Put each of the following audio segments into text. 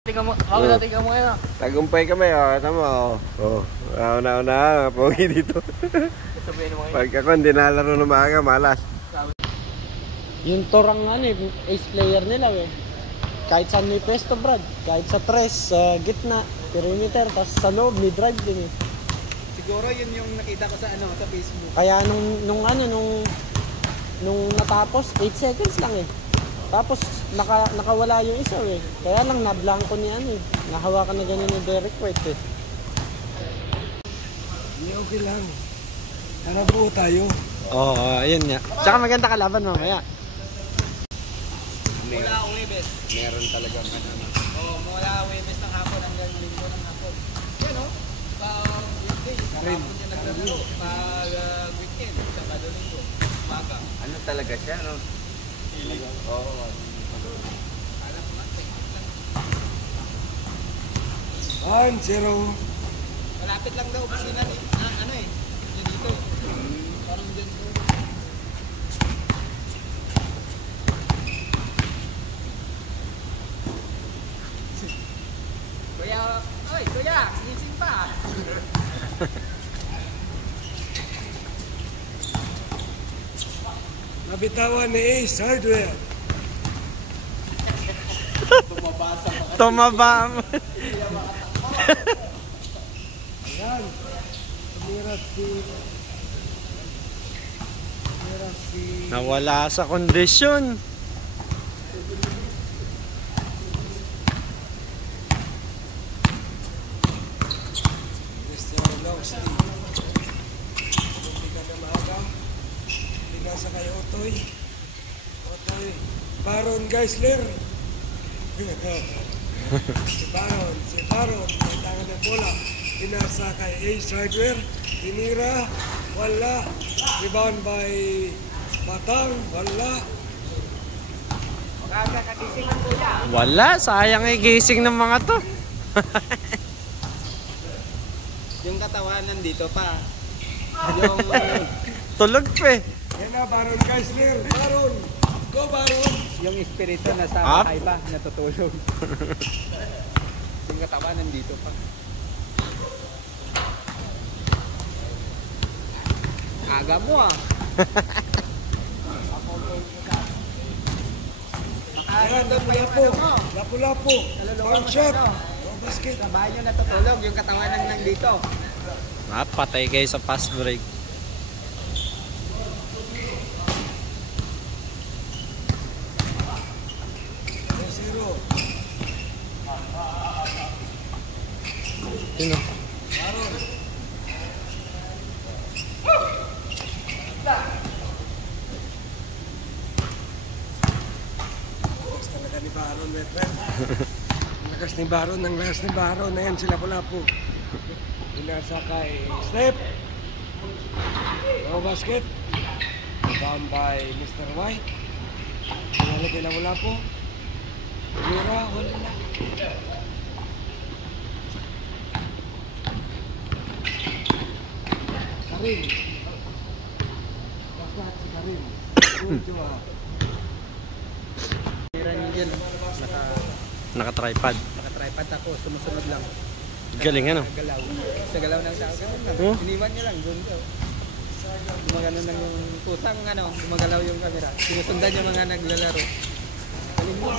Tingnan mo, tingnan mo ngayon. Tagumpay kami, tama. Una, pogi dito. Pag ako hindi nalaro ng maaga, malas. Yung torang ace player nila kahit saan may pesto, Brad. Kahit sa tres, sa gitna, perimeter, tapos sa loob, may drive din Siguro yun yung nakita ko sa sa Facebook. Kaya nung natapos, 8 seconds lang Tapos nakawala yung isa Kaya lang nablangko ni nahawakan na ganyan ni Derek White Hindi okay lang. Para buo tayo. Oo, ayun nga. Tsaka maganda kalaban mamaya. Mula Webes. Meron talagang mula Webes ng hapon hanggang Linggo ng hapon. Yan weekday. Kahapon yung naglaro. Pag weekend, Sabado Linggo. Umaga. Ano talaga siya, no? Oo. Alam ko man, technique lang. 1-0. Malapit lang daw opisina Yan dito. Parang dyan po. Kuya, gising pa. Nabitawan ni Ace Hardware. Tumaba. Ayan. Nawala sa kondisyon. Sa kay Otoy Baron Geisler. si Baron may tangan ng bola, pinasa kay Ace Hardware, tinira, wala, rebound by Batang, wala. Wala, sayang gising ng mga to. Yung katawan nandito pa. Yung tulog pa Yan na, Baron Geisler. Baron! Go, Baron! yung espiritu na sa kaiba, natutulog. Yung katawan nandito pa. Aga mo Ayan, lapu-lapo. One shot. Basket. Trabahan nyo natutulog, yung katawan nandito. Patay kayo sa fast break. Sino? Talaga ni Baron, Metren. Lakas ni Baron, ang lakas ni Baron. Ayan sila pula po. Pinasa kay Step. No basket. Down by Mr. White. Pinalagay na wala po. Mira, wala. Karim. Lahat si Karim. Tira nyo dyan. Naka-tripod. Naka-tripod ako, sumusunod lang. Galing Galaw. Sa galaw ng tao, ganun lang. Iniwan nyo lang, doon daw. Gumagano lang yung pusang gumagalaw yung camera. Sinusundan yung mga naglalaro. Galing mo.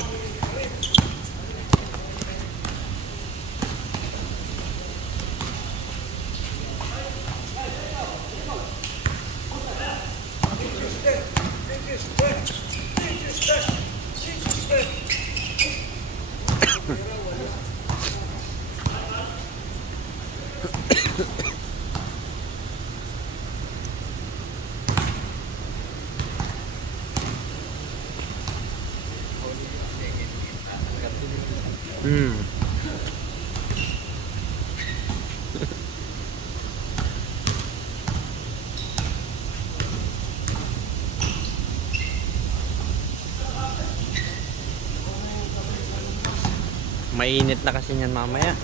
Mainit na kasi niyan mamaya.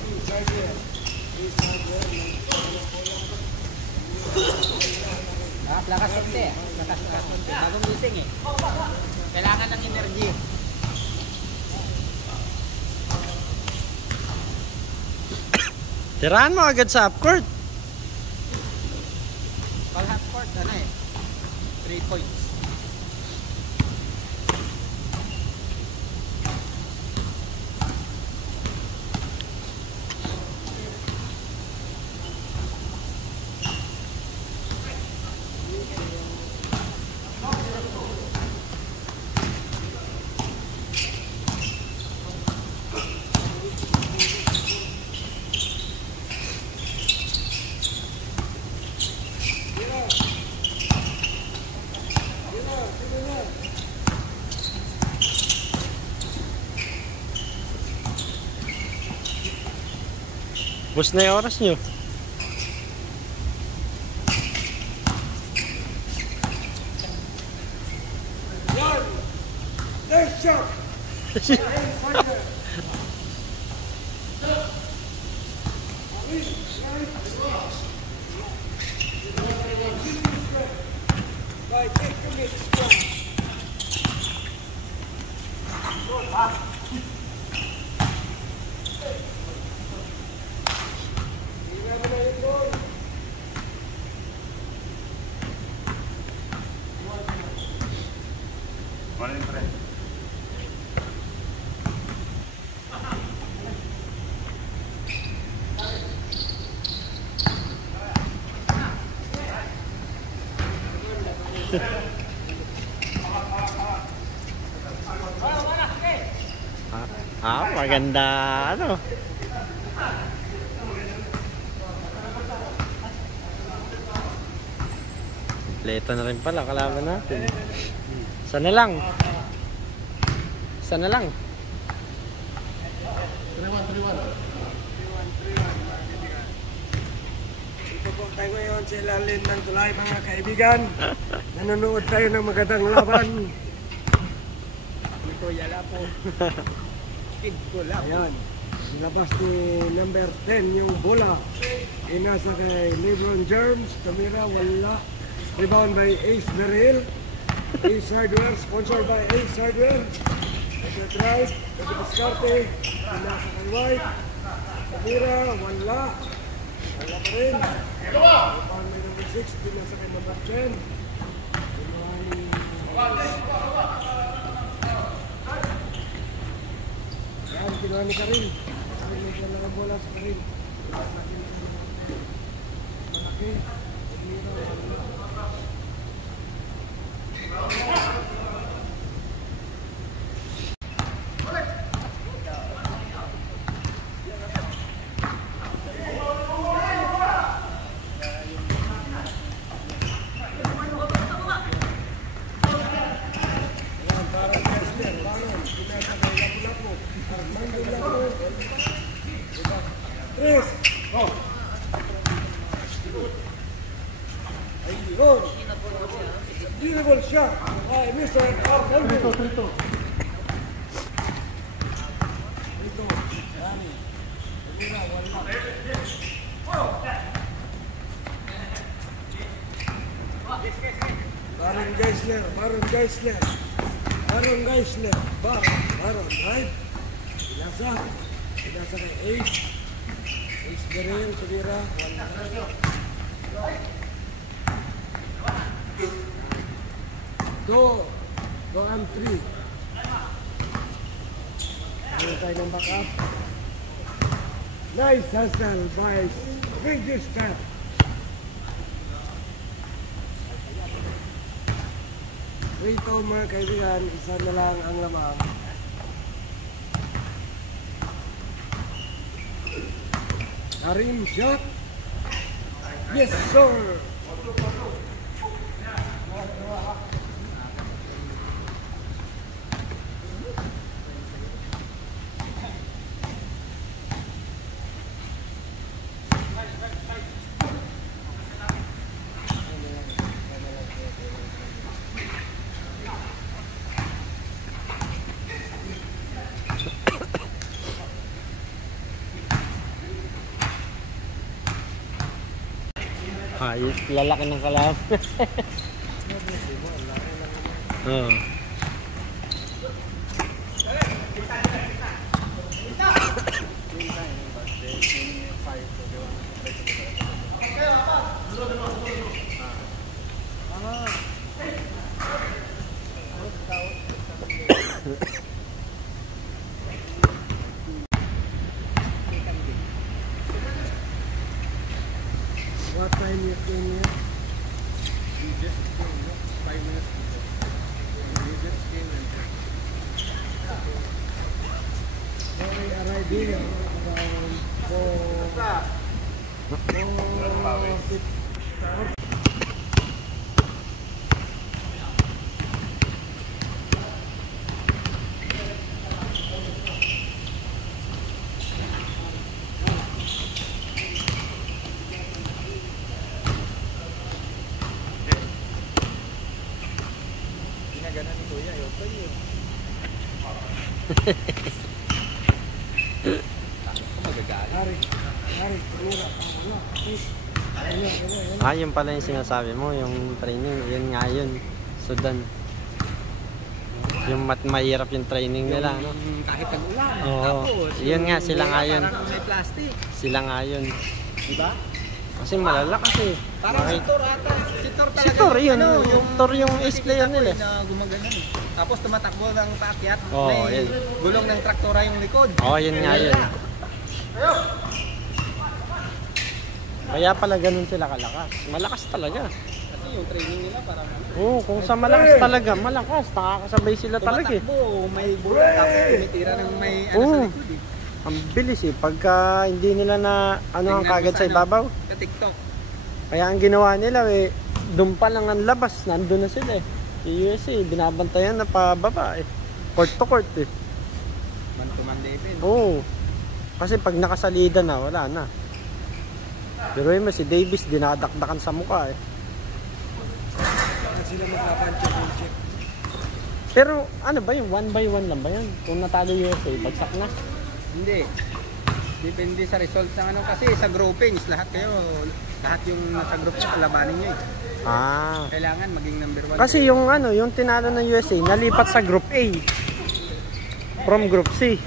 Lakas konti. Lakas konti. Bagong gising Kailangan ng energy. Tirahan mo agad sa half court. Pag half court, 3 points. Bus na yung oras nyo. Yan! Nice shot! By 10 minutes. Maganda ano. Kompleto na rin pala kalaban natin. Sana lang. Sana lang. Ito po tayo ngayon sa ilalim ng tulay mga kaibigan. Nanonood tayo ng magandang laban. Ito yala po. Kid ko lang. Ayan. Nilabas ni number 10 yung bola. Inasa kay Lebron James. Kamera wala. Rebound by Ace Merrill. Ace Hardware. Sponsored by Ace Hardware. Ito drive. Ito Pascarte. Inasa kay White. Kamera wala. Wala pa rin. Rebound by number 6. Inasa kay number 10. Ayan, kinuha ni Karin. Karin may mga bola sa Karin. Malaki. Tres. Oh. Ayun. Beautiful shot by Mr. Arnoldo. Ito. Yani. Mira, wala. Baron Geisler. Baron Geisler. Baron Geisler. Baron, right? Inasa. Inasa kay Ace. Ace Guerrero, Subira. Go and 3. Ano tayo ng back up? Nice hustle by Register. Rito mga kaibigan, isa na lang ang lamang. Karim shot. Yes sir. Ayos, lalaki ng kalaban. Oo. what time you came here? We just came, no? 5 minutes before. We just came and So we arrived here around 4:50. ginaganan ni Kuya. Ayoko yun. Ako magagalit. Hari, tumira. Wala, please. Ayun. Ah, yun pala yung sinasabi mo, yung training. Yun nga yun. Sudan. Yung mahirap yung training nila, no? Kahit tag-ulan. Oo. Tapos, Yun nga, sila nga yun. Parang may plastic. Sila nga yun. Diba? Kasi malalakas eh. Parang si Tor ata. Si Tor talaga. Si Tor yun. Ano, Tor yung ace player nila. Na gumagano eh. Tapos tumatakbo ng paakyat. Oo, may yun. gulong ng traktora yung likod. Oo, yun nga yun. Kaya pala ganun sila kalakas. Malakas talaga. Kasi yung training nila parang ano. Oo, kung sa malakas talaga, malakas. Nakakasabay sila talaga eh. Tumatakbo, may bulak tapos tumitira ng may ano Oo. sa likod eh. Ang bilis eh. Pagka hindi nila na ano ang Tingnan mo kagad sa ano, ibabaw. Sa TikTok. Kaya ang ginawa nila eh, doon pa lang ang labas. Nandun na sila eh. Yung USA, binabantayan na pababa eh. Court to court eh. Man to man level. Oo. Kasi pag nakasalida na, wala na. Pero yun mo, si Davis dinadakdakan sa mukha eh. Saka sila maglaban championship. Pero ano ba yung 1 by 1 lang ba yan? Kung natalo USA, bagsak na. Hindi. Depende sa result ng ano kasi sa groupings lahat yung nasa group nyo kalabanin nyo eh. Ah. Kailangan maging number 1. Kasi yung ano, yung tinalo ng USA, nalipat sa Group A. From Group C.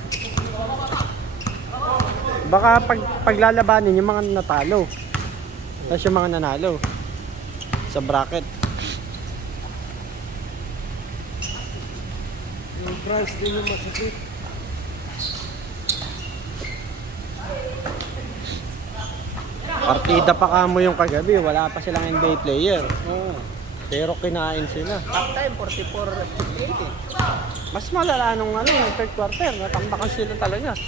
Baka paglalabanin yung mga natalo. Tapos yung mga nanalo sa bracket. Yung France din yung masakit. Partida pa kamo yung kagabi, wala pa silang NBA player. Oo. Pero kinain sila. Half time 44-8 eh. Mas malala nung ano, yung third quarter, natambakan sila talaga.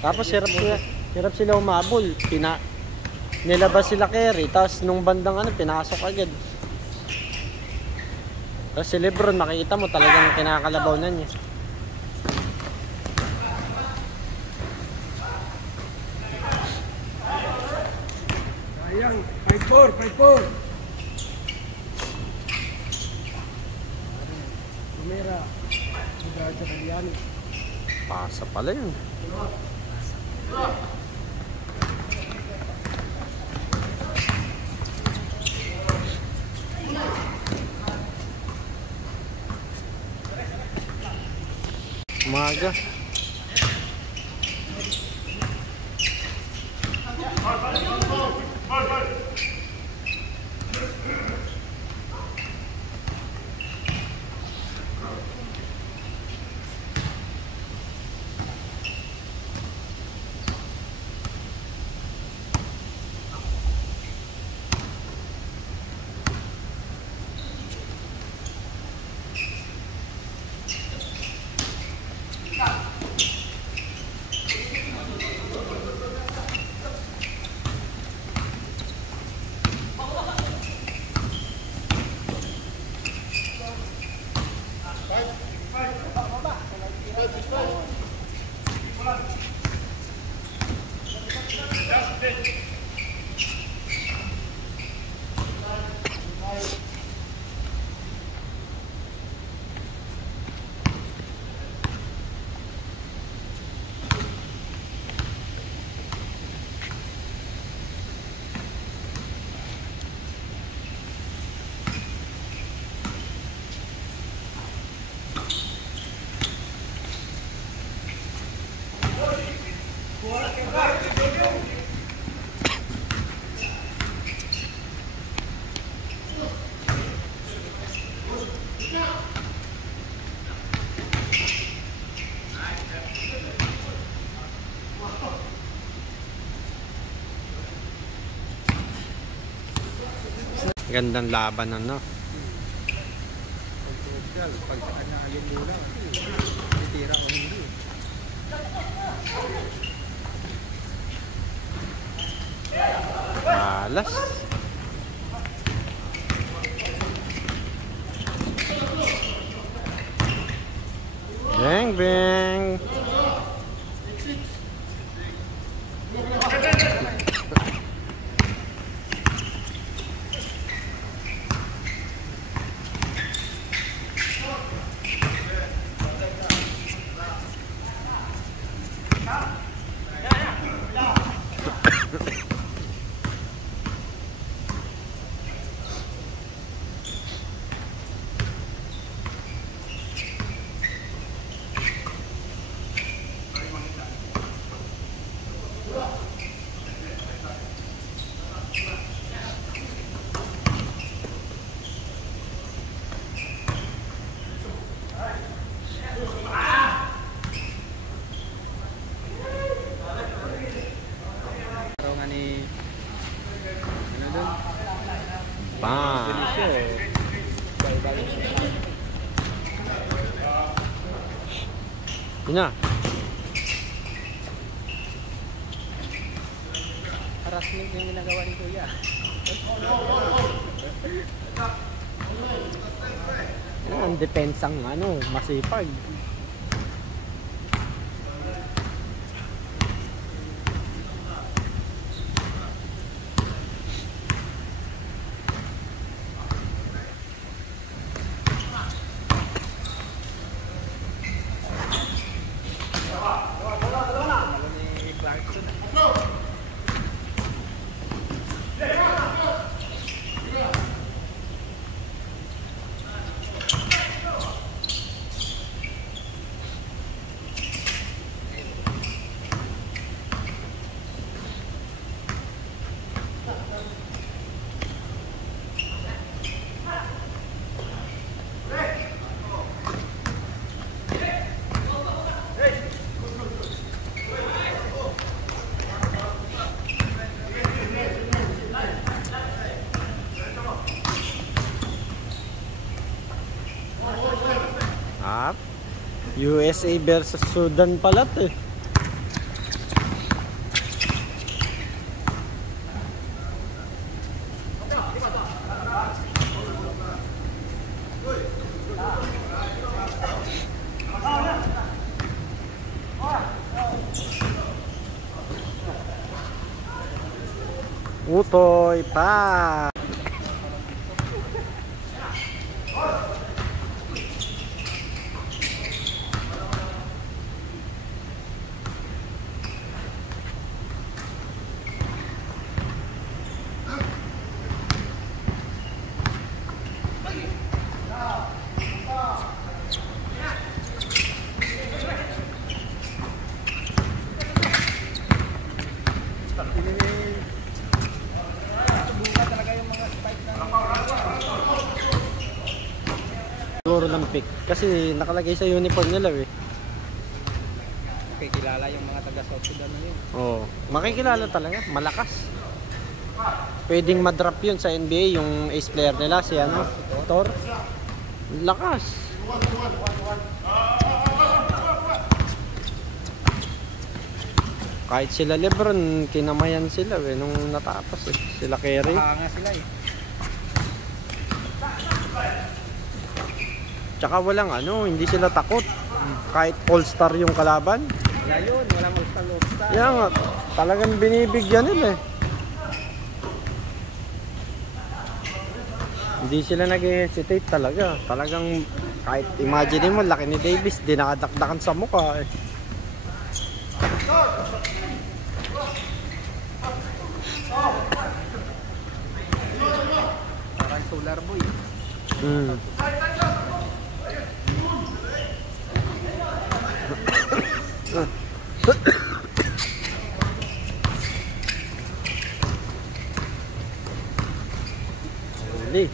Tapos hirap sila umabol. Nilabas sila carry, tapos nung bandang ano, pinasok agad. Tapos si Lebron, makikita mo talagang kinakalabaw na niya. Sayang, 5-4. Tumira. Sudah sa Kalyani. Pasa pala yun. Umaga. Gandang laban ano. Pag saan na alin mula, titira ko hindi. Malas. Bang bang. Araw nga ni ano doon? Bang. Felicio. Yun na. Harassment yung ginagawa ni Kuya. Yan ang depensang ano, masipag. Ano ni Clarkson? At USA versus Sudan pala to eh. Utoy pa. Siguro ng pick kasi nakalagay sa uniform nila eh. Okay, kilala yung mga taga South Sudan na yun. Oh, makikilala talaga, malakas. Pwedeng ma-drop yun sa NBA yung ace player nila si ano, Thor. Lakas. Kahit sila LeBron, kinamayan sila eh nung natapos eh. Sila Curry. Nga sila eh. Tsaka walang ano, hindi sila takot. Kahit all-star yung kalaban. Wala yun, walang all-star. Yan nga, talagang binibigyan nila eh. Hindi sila nag-hesitate talaga. Talagang kahit imagine mo, laki ni Davis, di nakadakdakan sa mukha eh. Parang solar boy. Hmm. Huli.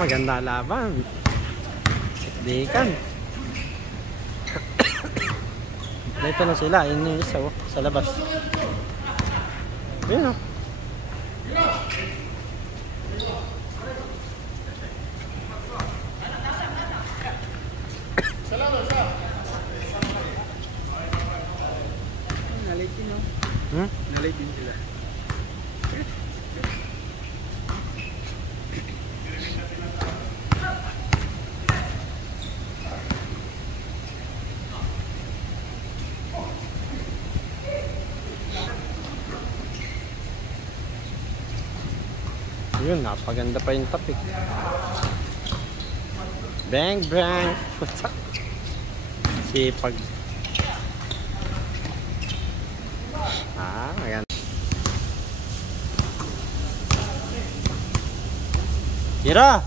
Maganda laban. Dikan. Dito na sila. Yun yung isa oh, sa labas. Yun oh. Nalate din, no? Nalate din sila. Yun, napaganda pa yung topic. Bang, bang. Sipag. Ayan. Tira!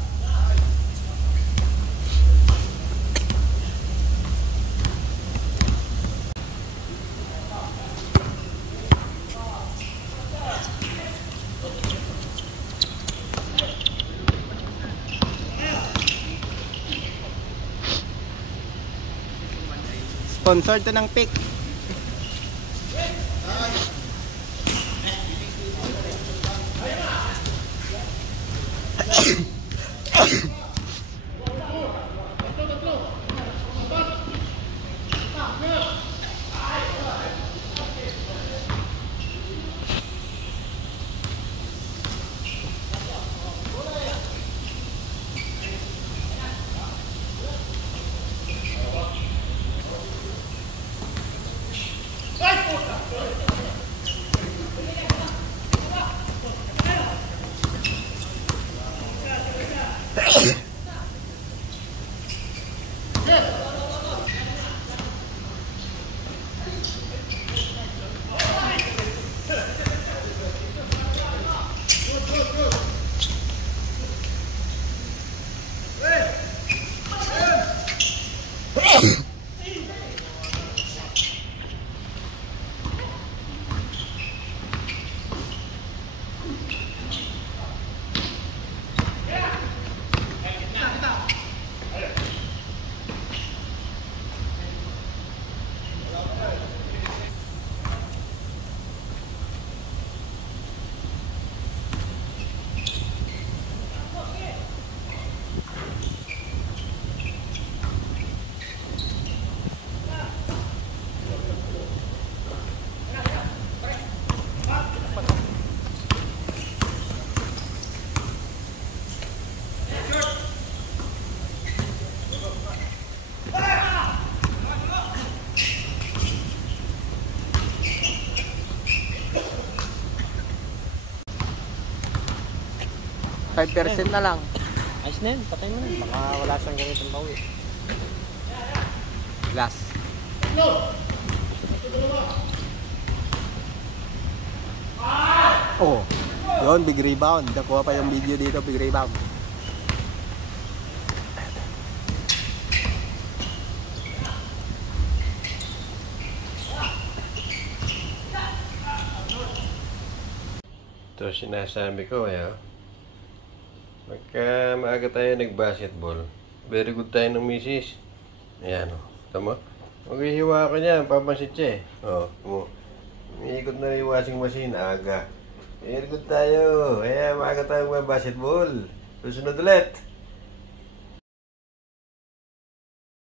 Sponsor to ng pick. %5 na lang. Ayos na yun, patay mo na. Baka wala siyang ganitong bawi. Glass. Oh, yun, big rebound. Nakuha pa yung video dito, big rebound. Ito sinasabi ko pagka maaga tayo nag-basketball, very good tayo ng misis. Ayan o, tama? Maghihiwa ko niyan, papansit siya umiikot na yung washing machine, aga. Very good tayo, kaya maaga tayo mag-basketball. Susunod ulit.